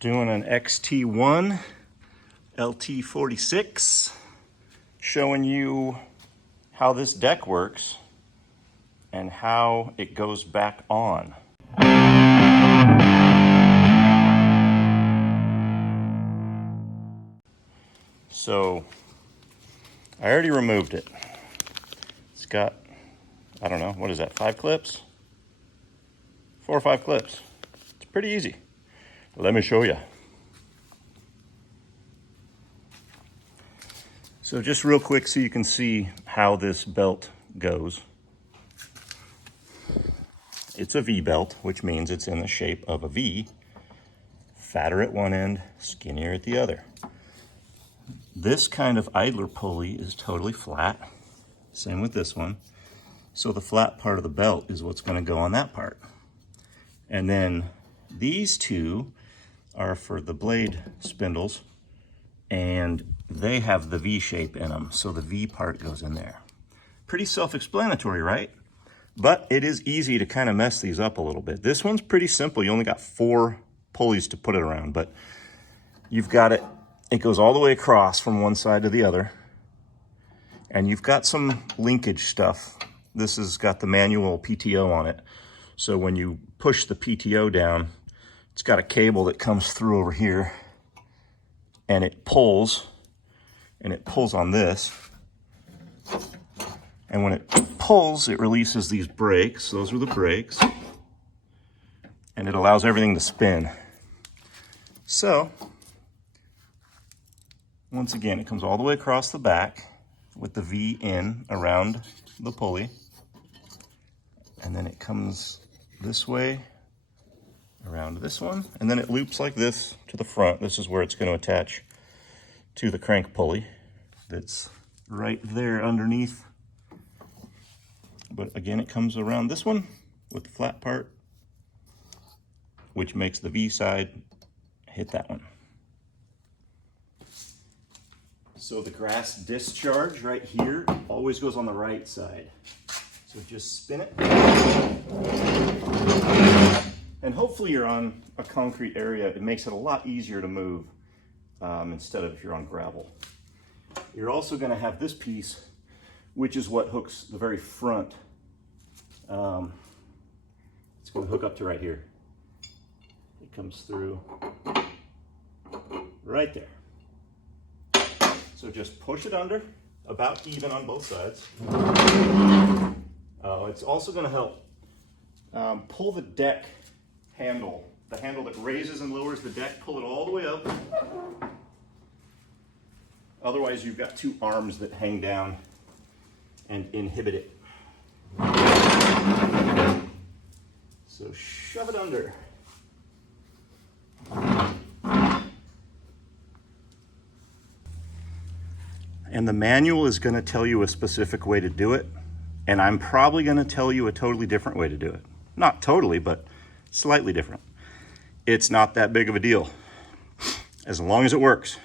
Doing an XT1 LT46, showing you how this deck works and how it goes back on. So I already removed it. It's got, I don't know, what is that, 5 clips? 4 or 5 clips. It's pretty easy. Let me show you. So just real quick so you can see how this belt goes. It's a V belt, which means it's in the shape of a V. Fatter at one end, skinnier at the other. This kind of idler pulley is totally flat. Same with this one. So the flat part of the belt is what's going to go on that part. And then these two are for the blade spindles, and they have the V shape in them, so the V part goes in there. Pretty self-explanatory, right? But it is easy to kind of mess these up a little bit. This one's pretty simple. You only got 4 pulleys to put it around, but you've got it, it goes all the way across from one side to the other, and you've got some linkage stuff. This has got the manual PTO on it, so when you push the PTO down, it's got a cable that comes through over here, and it pulls on this. And when it pulls, it releases these brakes. Those are the brakes. And it allows everything to spin. So, once again, it comes all the way across the back with the V in around the pulley. And then it comes this way around this one, and then it loops like this to the front. This is where it's going to attach to the crank pulley that's right there underneath. But again, it comes around this one with the flat part, which makes the V side hit that one. So the grass discharge right here always goes on the right side. So just spin it. And hopefully you're on a concrete area. It makes it a lot easier to move instead of if you're on gravel. You're also going to have this piece, which is what hooks the very front. It's going to hook up to right here. It comes through right there. So just push it under, about even on both sides. It's also going to help pull the deck handle, the handle that raises and lowers the deck, pull it all the way up. Otherwise, you've got 2 arms that hang down and inhibit it. So shove it under. And the manual is going to tell you a specific way to do it, and I'm probably going to tell you a totally different way to do it. Not totally, but slightly different. It's not that big of a deal, as long as it works.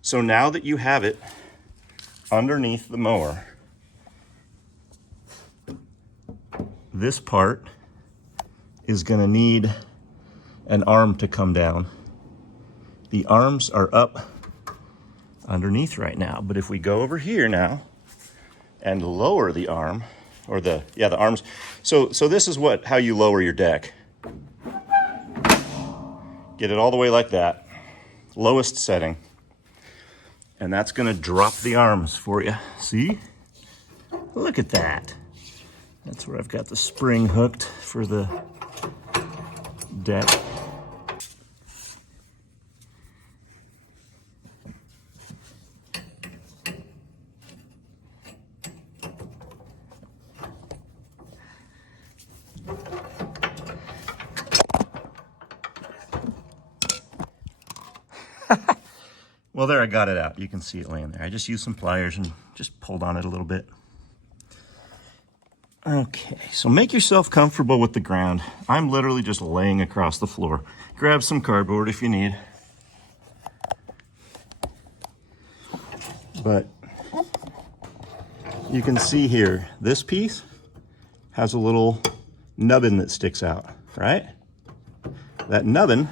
So now that you have it underneath the mower, this part is going to need an arm to come down. The arms are up underneath right now, but if we go over here now and lower the arm, or the arms. So this is how you lower your deck. Get it all the way like that, lowest setting, and that's going to drop the arms for you. See? Look at that. That's where I've got the spring hooked for the deck. Well, there, I got it out. You can see it laying there. I just used some pliers and just pulled on it a little bit. Okay, so make yourself comfortable with the ground. I'm literally just laying across the floor. Grab some cardboard if you need. But you can see here, this piece has a little nubbin that sticks out, right? That nubbin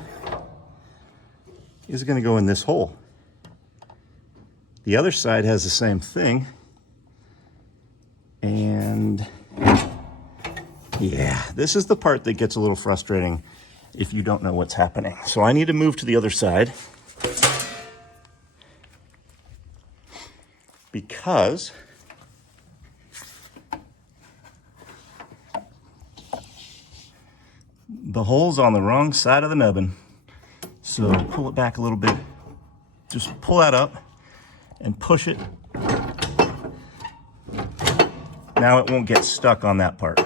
is going to go in this hole. The other side has the same thing. And yeah, this is the part that gets a little frustrating if you don't know what's happening. So I need to move to the other side because the hole's on the wrong side of the nubbin. So pull it back a little bit. Just pull that up and push it. Now it won't get stuck on that part.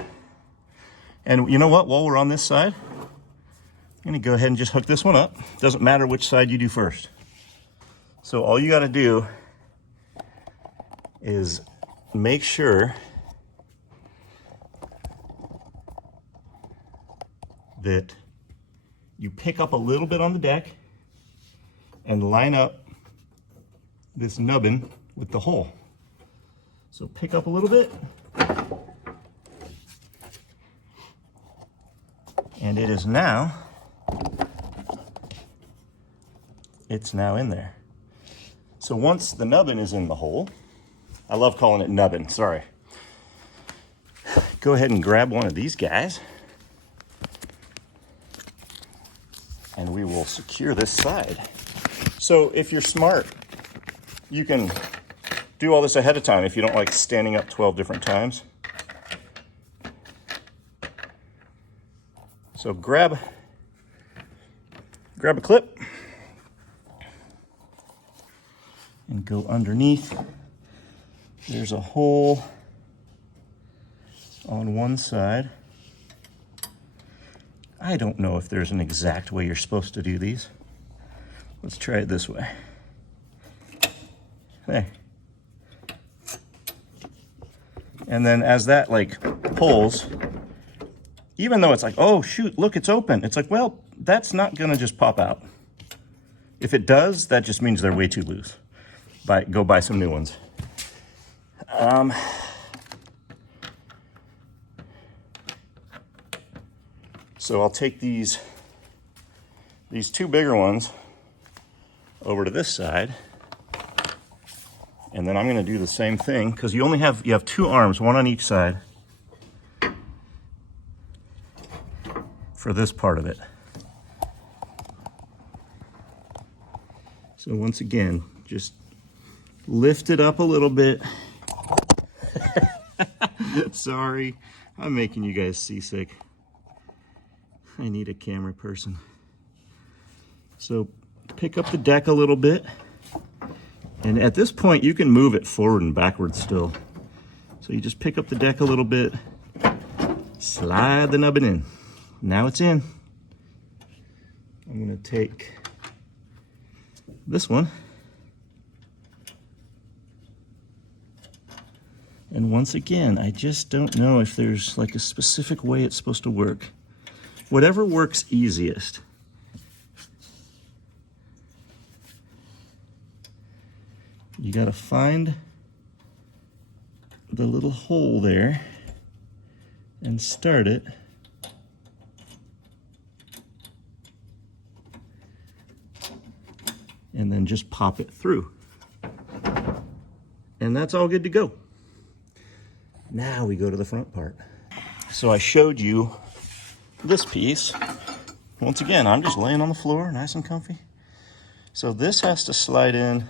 And you know what? While we're on this side, I'm gonna go ahead and just hook this one up. Doesn't matter which side you do first. So all you gotta do is make sure that you pick up a little bit on the deck and line up this nubbin with the hole. So pick up a little bit, and it's now in there. So once the nubbin is in the hole, I love calling it nubbin, sorry. Go ahead and grab one of these guys, and we will secure this side. So if you're smart, you can do all this ahead of time if you don't like standing up 12 different times. So grab a clip and go underneath. There's a hole on one side. I don't know if there's an exact way you're supposed to do these. Let's try it this way. There. And then as that like pulls, even though it's like, oh shoot, look, it's open. It's like, well, that's not gonna just pop out. If it does, that just means they're way too loose. Go buy some new ones. So I'll take these two bigger ones over to this side, and then I'm going to do the same thing because you have two arms, one on each side for this part of it. So once again, just lift it up a little bit. Sorry, I'm making you guys seasick. I need a camera person. So pick up the deck a little bit. And at this point, you can move it forward and backwards still. So you just pick up the deck a little bit, slide the nubbin in. Now it's in. I'm gonna take this one. And once again, I just don't know if there's like a specific way it's supposed to work. Whatever works easiest. You gotta find the little hole there and start it. And then just pop it through. And that's all good to go. Now we go to the front part. So I showed you this piece. Once again, I'm just laying on the floor, nice and comfy. So this has to slide in.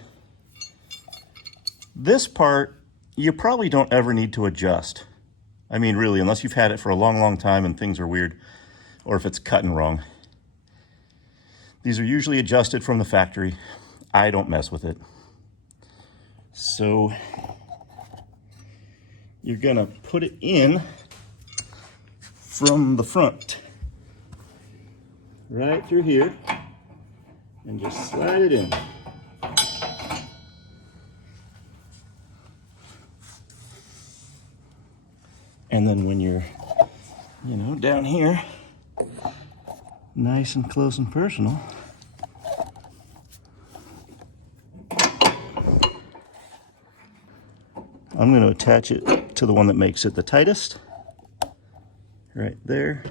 This part, you probably don't ever need to adjust. I mean, really, unless you've had it for a long, long time and things are weird, or if it's cutting wrong. These are usually adjusted from the factory. I don't mess with it. So you're gonna put it in from the front, right through here, and just slide it in. And then when you're, down here, nice and close and personal, I'm going to attach it to the one that makes it the tightest, right there.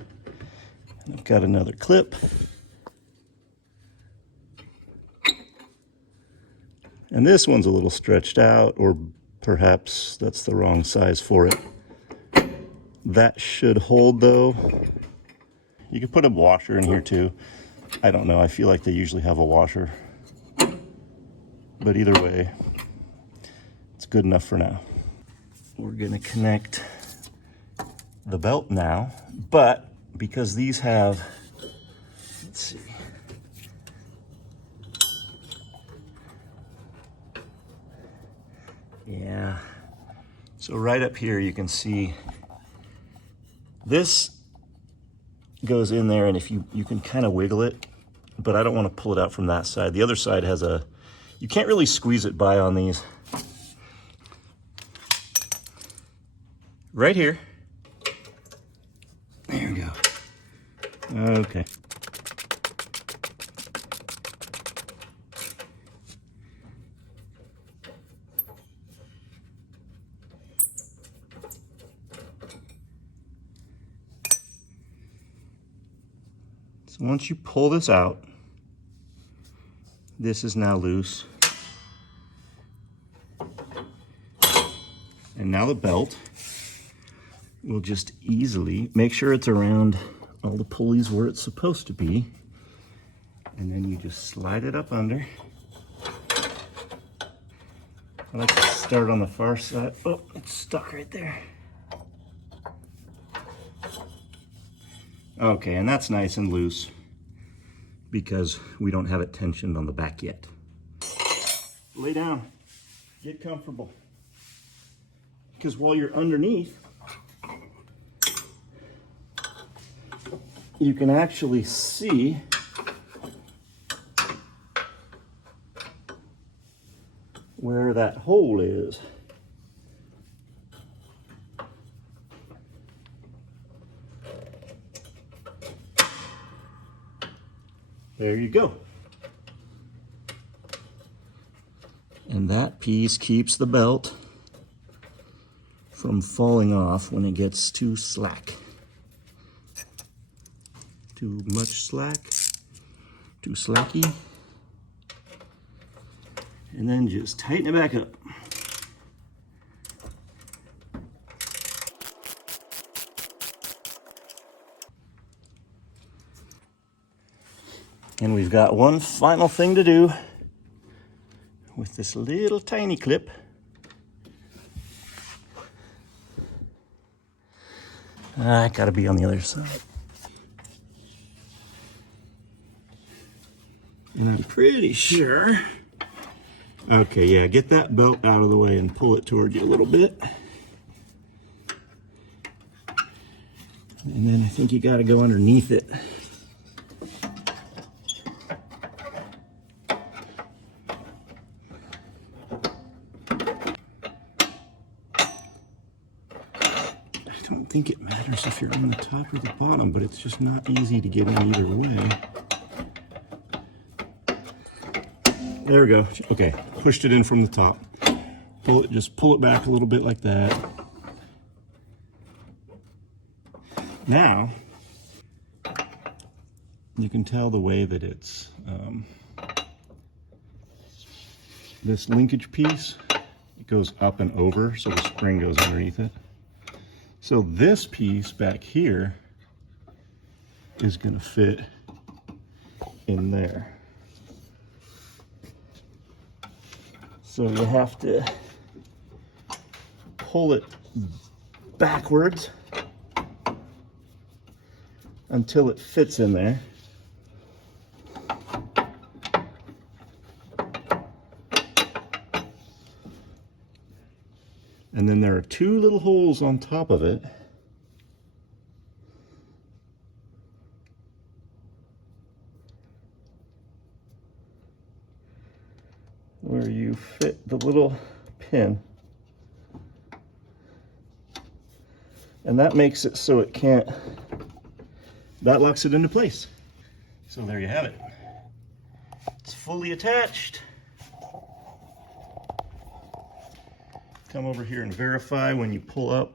And I've got another clip. And this one's a little stretched out, or perhaps that's the wrong size for it. That should hold though. You could put a washer in here too. I don't know, I feel like they usually have a washer. But either way, it's good enough for now. We're gonna connect the belt now, but because these have, let's see. Yeah, so right up here you can see this goes in there, and if you can kind of wiggle it, but I don't want to pull it out from that side. The other side has a, you can't really squeeze it by on these. Right here. There we go. Okay. So once you pull this out, this is now loose. And now the belt will just easily, make sure it's around all the pulleys where it's supposed to be. And then you just slide it up under. I like to start on the far side. Oh, it's stuck right there. Okay, and that's nice and loose because we don't have it tensioned on the back yet. Lay down, get comfortable. Because while you're underneath, you can actually see where that hole is. There you go. And that piece keeps the belt from falling off when it gets too slack. Too much slack, too slacky. And then just tighten it back up. And we've got one final thing to do with this little tiny clip. I gotta be on the other side. And I'm pretty sure. Okay, yeah, get that belt out of the way and pull it toward you a little bit. And then I think you gotta go underneath it. I don't think it matters if you're on the top or the bottom, but it's just not easy to get in either way. There we go. Okay, pushed it in from the top. Pull it, just pull it back a little bit like that. Now, you can tell the way that it's, this linkage piece, it goes up and over, so the spring goes underneath it. So this piece back here is gonna fit in there. So you have to pull it backwards until it fits in there. And then there are two little holes on top of it. Where you fit the little pin. And that makes it so it can't, that locks it into place. So there you have it. It's fully attached. Come over here and verify when you pull up